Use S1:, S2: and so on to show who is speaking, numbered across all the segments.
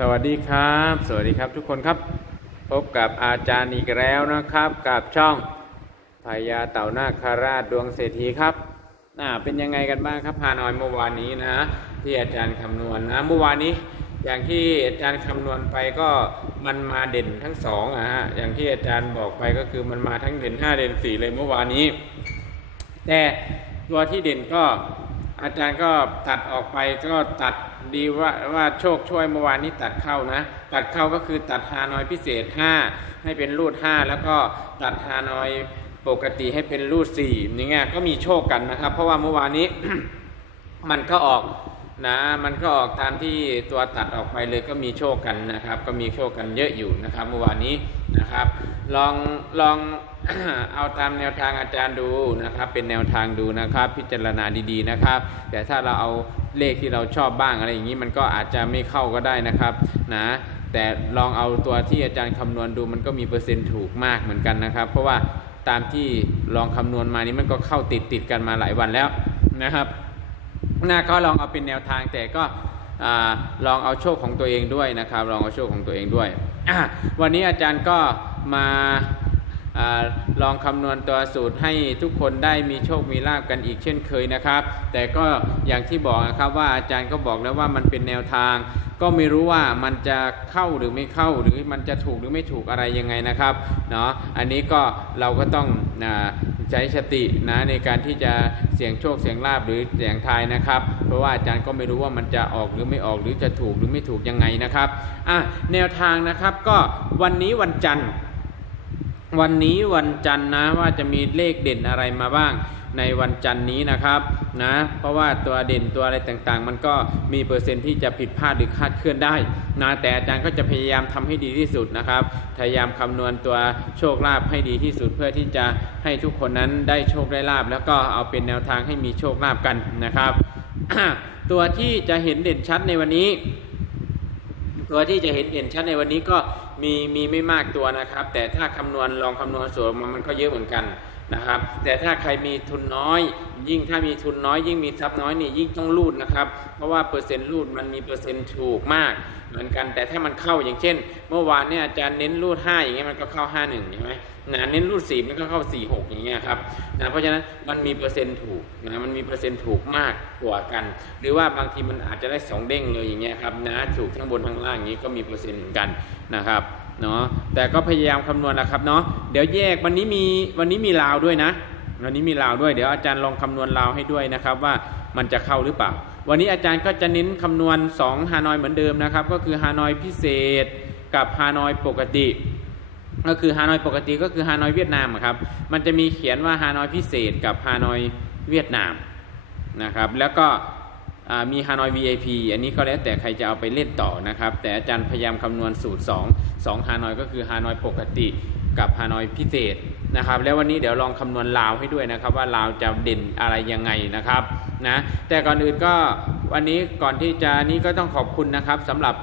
S1: สวัสดีครับ สวัสดีครับทุกคนครับ พบกับอาจารย์อีกแล้วนะครับ กับช่องพญาเต่านาคาราชดวงเศรษฐีครับอ่าเป็นยังไงกันบ้างครับฮานอยเมื่อวานนี้นะที่อาจารย์คำนวณนะเมื่อวานนี้อย่างที่อาจารย์คำนวณไปก็มันมาเด่นทั้งสองอะฮะอย่างที่อาจารย์บอกไปก็คือมันมาทั้งเด่น5เด่น4เลยเมื่อวานนี้ แต่ตัวที่เด่นก็อาจารย์ก็ตัดออกไปก็ตัด ดีว่าว่าโชคช่วยเมื่อวานนี้ตัดเข้านะ ตัดเข้าก็คือตัดฮานอยพิเศษ 5 ให้เป็นรูด 5 แล้วก็ตัดฮานอยปกติให้เป็นรูด4อย่างเงี้ยก็มีโชคกันนะครับ เพราะว่าเมื่อวานนี้มันก็ออกนะมันก็ออกตามที่ตัวตัดออกไปเลยก็มีโชคกันนะครับ ก็มีโชคกันเยอะอยู่นะครับ เมื่อวานนี้นะครับ ลองลอง เอาตามแนวทางอาจารย์ดูนะครับ เป็นแนวทางดูนะครับ พิจารณาดีๆนะครับ แต่ถ้าเราเอาเลขที่เราชอบบ้างอะไรอย่างนี้มันก็อาจจะไม่เข้าก็ได้นะครับนะแต่ลองเอาตัวที่อาจารย์คำนวณดูมันก็มีเปอร์เซ็นต์ถูกมากเหมือนกันนะครับ เพราะว่าตามที่ลองคำนวณมานี้มันก็เข้าติดติดกันมาหลายวันแล้วนะครับนะก็ลองเอาเป็นแนวทางแต่ก็อลองเอาโชคของตัวเองด้วยนะครับ ลองเอาโชคของตัวเองด้วย วันนี้อาจารย์ก็มา ลองคำนวณตัวสูตรให้ทุกคนได้มีโชคมีลาบกันอีกเช่นเคยนะครับ แต่ก็อย่างที่บอกนะครับว่าอาจารย์ก็บอกแล้วว่ามันเป็นแนวทาง ก็ไม่รู้ว่ามันจะเข้าหรือไม่เข้าหรือมันจะถูกหรือไม่ถูกอะไรยังไงนะครับเนาะอันนี้ก็เราก็ต้องใช้สตินะในการที่จะเสี่ยงโชคเสี่ยงลาบหรือเสี่ยงทายนะครับ เพราะว่าอาจารย์ก็ไม่รู้ว่ามันจะออกหรือไม่ออกหรือจะถูกหรือไม่ถูกยังไงนะครับอะแนวทางนะครับก็วันนี้วันจันทร์ วันนี้วันจันทร์นะว่าจะมีเลขเด่นอะไรมาบ้างในวันจันทร์นี้นะครับนะเพราะว่าตัวเด่นตัวอะไรต่างๆ มันก็มีเปอร์เซ็นต์ที่จะผิดพลาดหรือคาดเคลื่อนได้นะแต่อาจารย์ก็จะพยายามทำให้ดีที่สุดนะครับพยายามคำนวณตัวโชคลาภให้ดีที่สุดเพื่อที่จะให้ทุกคนนั้นได้โชคได้ลาบแล้วก็เอาเป็นแนวทางให้มีโชคลาภกันนะครับ ตัวที่จะเห็นเด่นชัดในวันนี้ ตัวที่จะเห็นเด่นชัดในวันนี้ก็ มีมีไม่มากตัวนะครับ แต่ถ้าคำนวณลองคำนวณส่วนมันก็เยอะเหมือนกัน นะครับ แต่ถ้าใครมีทุนน้อย ยิ่งถ้ามีทุนน้อย ยิ่งมีทรัพย์น้อยนี่ยิ่งต้องรูดนะครับ เพราะว่าเปอร์เซ็นต์รูดมันมีเปอร์เซ็นต์ถูกมาก เหมือนกัน แต่ถ้ามันเข้าอย่างเช่น เมื่อวานเนี่ยอาจารย์เน้นรูด 5 อย่างเงี้ยมันก็เข้า 5 1ใช่ไหมนะเน้นรูด4มันก็เข้า 4 6 อย่างเงี้ยครับนะเพราะฉะนั้นมันมีเปอร์เซ็นต์ถูกนะมันมีเปอร์เซ็นต์ถูกมากกว่ากัน หรือว่าบางทีมันอาจจะได้สองเด้งเลยอย่างเงี้ยครับนะถูกทั้งบนทั้งล่างอย่างงี้ก็มีเปอร์เซ็นต์เหมือนกันนะครับ เนาะแต่ก็พยายามคำนวณนะครับเนาะเดี๋ยวแยกวันนี้มีวันนี้มีลาวด้วยนะ วันนี้มีลาวด้วยเดี๋ยวอาจารย์ลองคำนวณลาวให้ด้วยนะครับว่ามันจะเข้าหรือเปล่า วันนี้อาจารย์ก็จะเน้นคำนวณ2ฮานอยเหมือนเดิมนะครับก็คือฮานอยพิเศษกับฮานอยปกติ ก็คือฮานอยปกติก็คือฮานอยเวียดนามครับมันจะมีเขียนว่าฮานอยพิเศษกับฮานอยเวียดนามนะครับแล้วก็ มีฮานอย VIP อันนี้ก็แล้วแต่ใครจะเอาไปเล่นต่อนะครับ แต่อาจารย์พยายามคำนวณสูตร 2 2ฮานอยก็คือฮานอยปกติกับฮานอยพิเศษนะครับแล้ววันนี้เดี๋ยวลองคำนวณลาวให้ด้วยนะครับ ว่าลาวจะเด่นอะไรยังไงนะครับนะแต่ก่อนอื่นก็วันนี้ก่อนที่จะนี้ก็ต้องขอบคุณนะครับสำหรับ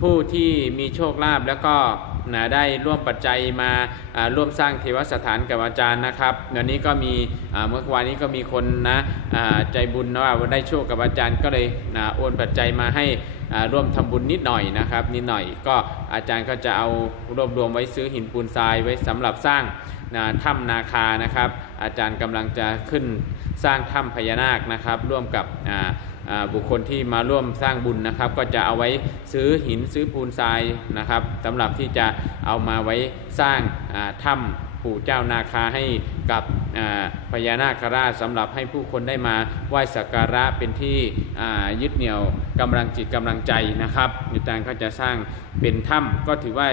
S1: ผู้ที่มีโชคลาภแล้วก็ นะได้ร่วมปัจจัยมาร่วมสร้างเทวสถานกับอาจารย์นะครับเดี๋ยวนี้ก็มีเมื่อวานนี้ก็มีคนนะใจบุญนะว่าได้โชคกับอาจารย์ก็เลยนะโอนปัจจัยมาให้ร่วมทำบุญนิดหน่อยนะครับนิดหน่อยก็อาจารย์ก็จะเอารวบรวมไว้ซื้อหินปูนทรายไว้สำหรับสร้างนะถ้ำนาคานะครับ อาจารย์กำลังจะขึ้นสร้างถ้ำพญานาคนะครับ ร่วมกับอ่า บุคคลที่มาร่วมสร้างบุญนะครับ ก็จะเอาไว้ซื้อหินซื้อปูนทรายนะครับสำหรับที่จะเอามาไว้สร้างถ้ำปู่เจ้านาคาให้กับพญานาคราชสำหรับให้ผู้คนได้มาไหว้สักการะเป็นที่ยึดเหนี่ยวกำลังจิตกำลังใจนะครับอาจารย์ก็จะสร้างเป็นถ้ำก็ถือว่า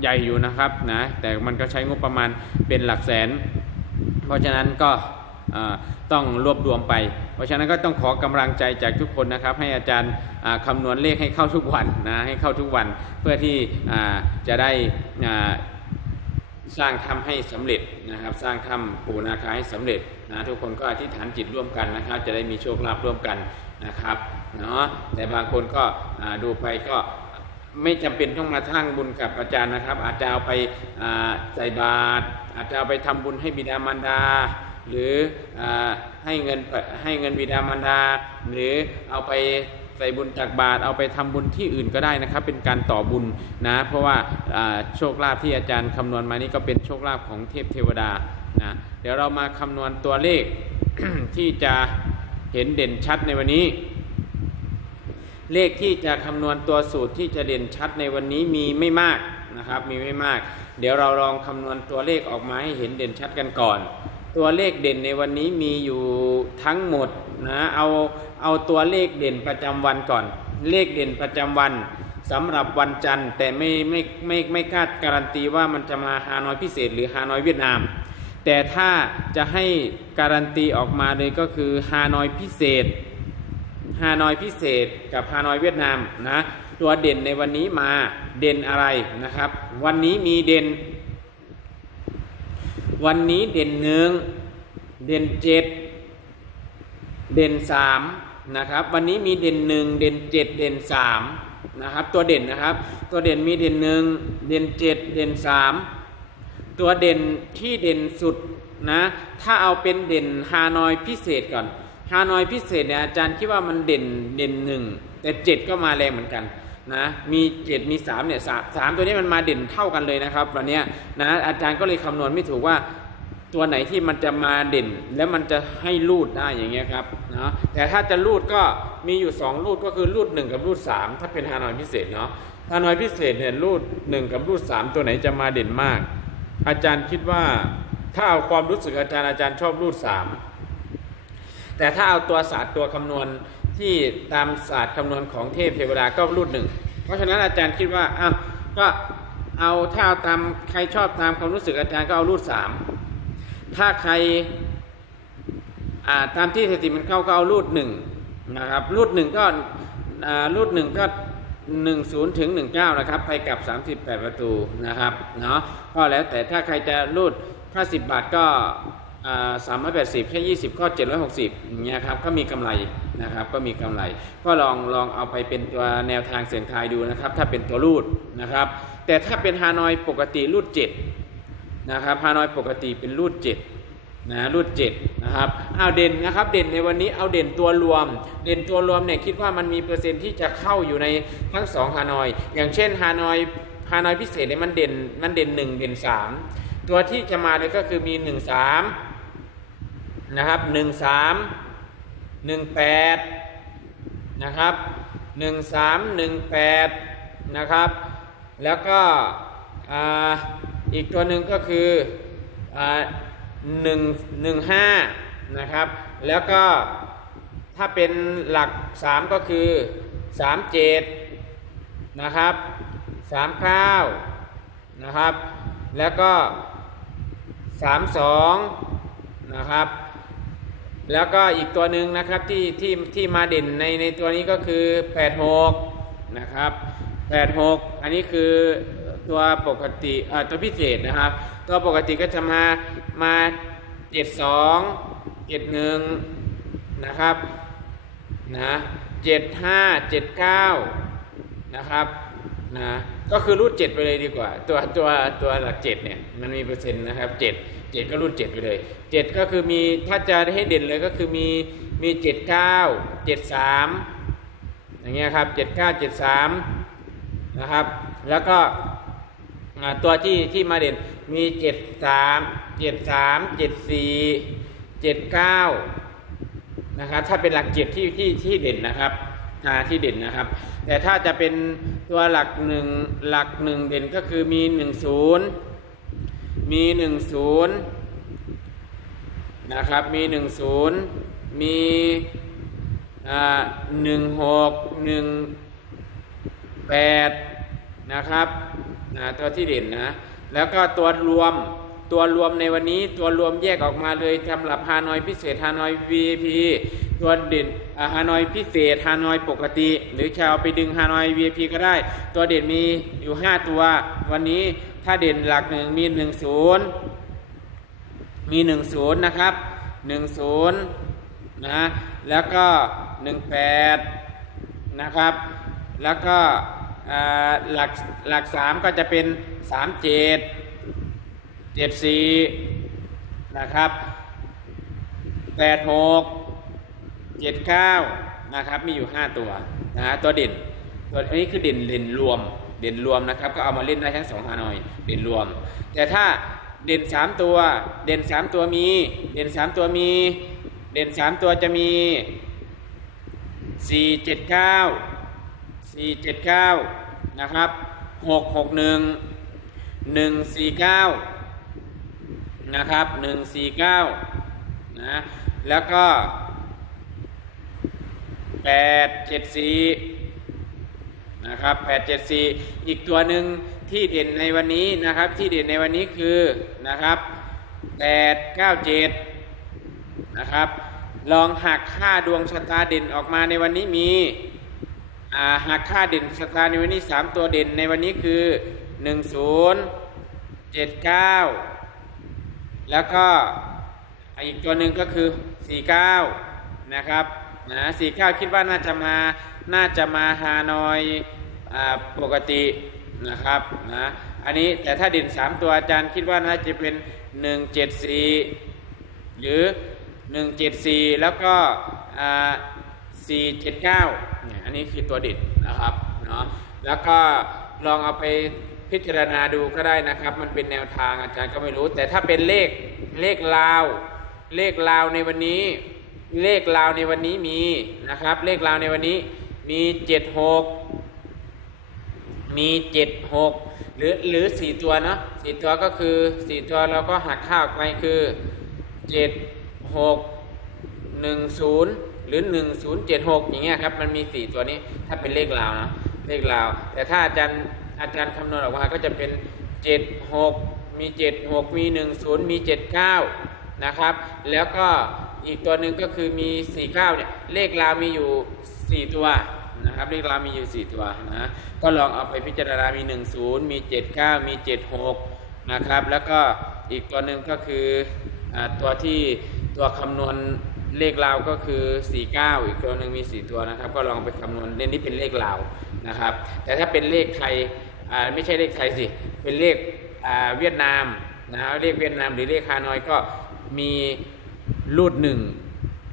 S1: ใหญ่อยู่นะครับนะแต่มันก็ใช้งบประมาณเป็นหลักแสน เพราะฉะนั้นก็ ต้องรวบรวมไป เพราะฉะนั้นก็ต้องขอกำลังใจจากทุกคนนะครับ ให้อาจารย์อ่าคำนวณเลขให้เข้าทุกวันนะให้เข้าทุกวันเพื่อที่จะได้สร้างถ้ำให้สำเร็จนะครับ สร้างถ้ำปูนาคาให้สำเร็จนะทุกคนก็อธิษฐานจิตร่วมกันนะครับ จะได้มีโชคลาภร่วมกันนะครับเนาะแต่บางคนก็ดูไปก็ไม่จำเป็นต้องมาสร้งบุญกับอาจารย์นะครับ อาจจะเอาไปใส่บาตรอาจจะเอาไปทำบุญให้บิดามารดา หรืออให้เงินให้เงินบิดามารดา หรือเอาไปใส่บุญตักบาตรเอาไปทำบุญที่อื่นก็ได้นะครับ เป็นการต่อบุญนะเพราะว่าอ่าโชคลาภที่อาจารย์คำนวณมานี่ก็เป็นโชคลาภของเทพเทวดานะเดี๋ยวเรามาคำนวณตัวเลขที่จะเห็นเด่นชัดในวันนี้ เลขที่จะคำนวณตัวสูตรที่จะเด่นชัดในวันนี้มีไม่มากนะครับ มีไม่มาก เดี๋ยวเราลองคำนวณตัวเลขออกมาให้เห็นเด่นชัดกันก่อน ตัวเลขเด่นในวันนี้มีอยู่ทั้งหมดนะเอาเอาตัวเลขเด่นประจำวันก่อน เลขเด่นประจำวันสำหรับวันจันทร์ แต่ไม่ไม่ไม่ไม่คาดการันตีว่ามันจะมาฮานอยพิเศษ หรือฮานอยเวียดนาม แต่ถ้าจะให้การันตีออกมาเลยก็คือฮานอยพิเศษฮานอยพิเศษกับฮานอยเวียดนามนะตัวเด่นในวันนี้มาเด่นอะไรนะครับ วันนี้มีเด่น วันนี้เด่นหนึ่งเด่นเจ็ดเด่นสามนะครับ วันนี้มีเด่นหนึ่งเด่นเจ็ดเด่นสามนะครับ ตัวเด่นนะครับ ตัวเด่นมีเด่นหนึ่งเด่นเจ็ดเด่นสามตัวเด่นที่เด่นสุดนะถ้าเอาเป็นเด่นฮานอยพิเศษก่อนฮานอยพิเศษเนี่ยอาจารย์คิดว่ามันเด่นเด่นหนึ่งแต่เจ็ดก็มาแรงเหมือนกัน นะมีเจ็ดมีสามเนี่ยสามสามตัวนี้มันมาเด่นเท่ากันเลยนะครับวันนี้นะอาจารย์ก็เลยคำนวณไม่ถูกว่าตัวไหนที่มันจะมาเด่นแล้วมันจะให้รูดได้อย่างเงี้ยครับนะแต่ถ้าจะรูดก็มีอยู่สองรูดก็คือรูดหนึ่งกับรูดสามถ้าเป็นฮานอยพิเศษเนาะฮานอยพิเศษเนี่ยรูดหนึ่งกับรูดสามตัวไหนจะมาเด่นมาก อาจารย์คิดว่าถ้าเอาความรู้สึกอาจารย์อาจารย์ชอบรูดสามแต่ถ้าเอาตัวศาสตร์ตัวคำนวณ ที่ตามศาสตร์คำนวณของเทพเทวดาก็รูดหนึ่ง เพราะฉะนั้นอาจารย์คิดว่าอ้าวก็เอาถ้าเอาตามใครชอบตามความรู้สึกอาจารย์ก็เอารูดสามถ้าใครอ่าตามที่สถิติมันเข้าก็เอารูดหนึ่งนะครับรูดหนึ่งก็อ่ารูดหนึ่งก็หนึ่งศูนย์ถึงหนึ่งเก้านะครับ ไปกับสามสิบแปดประตูนะครับเนาะก็แล้วแต่ถ้าใครจะรูดถ้าสิบบาทก็ สามร้อยแปดสิบแค่ยี่สิบก็เจ็ดร้อยหกสิบอย่างเงี้ยครับก็มีกำไรนะครับก็มีกำไร ก็ลองลองเอาไปเป็นตัวแนวทางเสี่ยงทายดูนะครับถ้าเป็นตัวรูดนะครับแต่ถ้าเป็นฮานอยปกติรูดเจ็ดนะครับฮานอยปกติเป็นรูดเจ็ดนะรูดเจ็ดนะครับเอาเด่นนะครับเด่นในวันนี้เอาเด่นตัวรวม เด่นตัวรวมเนี่ยคิดว่ามันมีเปอร์เซ็นต์ที่จะเข้าอยู่ในทั้งสองฮานอย อย่างเช่นฮานอยฮานอยพิเศษเนี่ยมันเด่นมันเด่นหนึ่งเด่นสามตัวที่จะมาเลยก็คือมีหนึ่งสาม นะครับหนึ่งสามหนึ่งแปดนะครับหนึ่งสามหนึ่งแปดนะครับ แล้วก็อีกตัวหนึ่งก็คือหนึ่งหนึ่งห้านะครับ แล้วก็ถ้าเป็นหลัก3ก็คือ3 7นะครับ3 9นะครับ แล้วก็3 2นะครับ แล้วก็อีกตัวหนึ่งนะครับที่ที่ที่มาเด่นในในตัวนี้ก็คือ 8 6 นะครับ 8 6 อันนี้คือตัวปกติอ่อตัวพิเศษนะครับ ตัวปกติก็จะมามาเจ็ดสองเจ็ดหนึ่งนะครับนะเจ็ดห้าเจ็ดเก้านะครับนะก็คือรูดเจ็ดไปเลยดีกว่า ตัวตัวตัวหลักเจ็ดเนี่ยมันมีเปอร์เซ็นต์นะครับเจ็ด เจ็ดก็รูดเจ็ดไปเลยเจ็ดก็คือมีถ้าจะให้เด่นเลยก็คือมีมีเจ็ดเก้าเจ็ดสามอย่างเงี้ยครับเจ็ดเก้าเจ็ดสามนะครับ แล้วก็ตัวที่ที่มาเด่นมีเจ็ดสามเจ็ดสามเจ็ดสี่เจ็ดเก้านะครับถ้าเป็นหลักเจ็ดที่ที่ที่เด่นนะครับที่เด่นนะครับ แต่ถ้าจะเป็นตัวหลักหนึ่งหลักหนึ่งเด่นก็คือมีหนึ่งศูนย์ มีหนึ่งศูนย์นะครับมีหนึ่งศูนย์มีหนึ่งหกหนึ่งแปดนะครับนะตัวที่เด่นนะ แล้วก็ตัวรวมตัวรวมในวันนี้ตัวรวมแยกออกมาเลยสำหรับฮานอยพิเศษฮานอย VIP ตัวเด่นฮานอยพิเศษฮานอยปกติ หรือชาวไปดึงฮานอย VIP ก็ได้ ตัวเด่นมีอยู่ 5 ตัว วันนี้ถ้าเด่นหลักหนึ่งมี 1 0 มี 1 0 นะครับ 1 0 นะ แล้วก็ 18 นะครับ แล้วก็หลักหลักสามก็จะเป็นสามเจ็ดเจ็ดสี่นะครับแปดหก เจ็ดเก้านะครับมีอยู่5ตัวนะฮะตัวเด่นตัวอันนี้คือเด่นเด่นรวม เด่นรวมนะครับ ก็เอามาเล่นได้ทั้งสองฮานอย เด่นรวม แต่ถ้าเด่น3ตัว เด่น3ตัวมี เด่น3ตัวมี เด่น3ตัวจะมี4 7 9 4 7 9นะครับ6 6 1 1 4 9นะครับ1 4 9นะแล้วก็ 8 7 4นะครับ8 7 4อีกตัวหนึ่งที่เด่นในวันนี้นะครับ ที่เด่นในวันนี้คือนะครับ8 9 7นะครับ ลองหักค่าดวงชะตาเด่นออกมาในวันนี้มีาหักค่าเด่นชะตาในวันนี้ 3 ตัวเด่นในวันนี้คือ 10 79 แล้วก็อีกตัวหนึ่งก็คือ 49 นะครับ นะ49คิดว่าน่าจะมาน่าจะมาฮานอยอปกตินะครับนะอันนี้แต่ถ้าด่น3ตัวอาจารย์คิดว่าน่าจะเป็น174หรือ174แล้วก็อ่า479เนี่ยอันนี้คือตัวด่นนะครับเนาะแล้วก็ลองเอาไปพิจารณาดูก็ได้นะครับ มันเป็นแนวทางอาจารย์ก็ไม่รู้ แต่ถ้าเป็นเลขเลขลาว เลขลาวในวันนี้ เลขลาวในวันนี้มีนะครับ เลขลาวในวันนี้มี76มี76หกหรือหรือ4ตัวเนาะ4ตัวก็คือ4ตัวเราก็หักค่าออกไปคือ7 6 10หรือ1076อย่างเงี้ยครับมันมี4ตัวนี้ถ้าเป็นเลขลาวนะเลขลาว แต่ถ้าอาจารย์อาจารย์คำนวณออกมาก็จะเป็น76มี76มี10มี79นะครับ แล้วก็ อีกตัวหนึ่งก็คือมี 49เนี่ยเลขลาวมีอยู่ 4 ตัวนะครับเลขลาวมีอยู่ 4 ตัวนะก็ลองเอาไปพิจารณามี 10 มี 79 มี 76 นะครับ แล้วก็อีกตัวหนึ่งก็คืออตัวที่ตัวคำนวณเลขลาวก็คือ 49 อีกตัวหนึ่งมี 4 ตัวนะครับ ก็ลองไปคำนวณเลขนี้เป็นเลขลาวนะครับ แต่ถ้าเป็นเลขไทยไม่ใช่เลขไทยสิเป็นเลขเวียดนามนะครับเลขเวียดนามหรือเลขฮานอยก็มี รูดหนึ่ง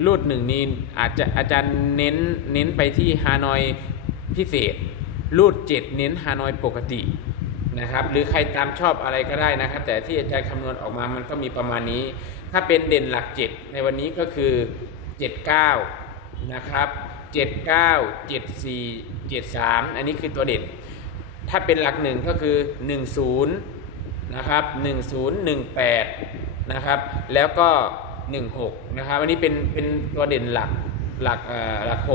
S1: รูดหนึ่งนี้อาจจะอาจารย์เน้นเน้นไปที่ฮานอยพิเศษ รูดเจ็ดเน้นฮานอยปกตินะครับ หรือใครตามชอบอะไรก็ได้นะครับ แต่ที่อาจารย์คำนวณออกมามันก็มีประมาณนี้ ถ้าเป็นเด่นหลักเจ็ดในวันนี้ก็คือเจ็ดเก้านะครับเจ็ดเก้าเจ็ดสี่เจ็ดสามอันนี้คือตัวเด่น ถ้าเป็นหลักหนึ่งก็คือ10นย์นะครับ1018นะครับ แล้วก็ 16นะครับอันนี้เป็นเป็นตัวเด่นหลักหลักเอ่อหลัก6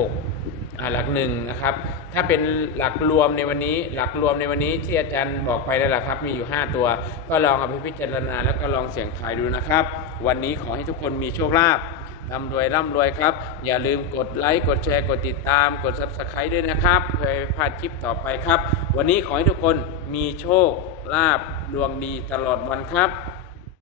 S1: อ่าหลักหนึ่งนะครับถ้าเป็นหลักรวมในวันนี้ หลักรวมในวันนี้ที่อาจารย์บอกไปแล้วล่ะครับ มีอยู่ 5 ตัว ก็ลองเอาไปพิจารณาแล้วก็ลองเสี่ยงทายดูนะครับ วันนี้ขอให้ทุกคนมีโชคลาภร่ำรวยร่ำรวยครับ อย่าลืมกดไลค์กดแชร์กดติดตาม กด subscribe ด้วยนะครับเพื่อไม่พลาดคลิปต่อไปครับ วันนี้ขอให้ทุกคนมีโชคลาภดวงดีตลอดวันครับ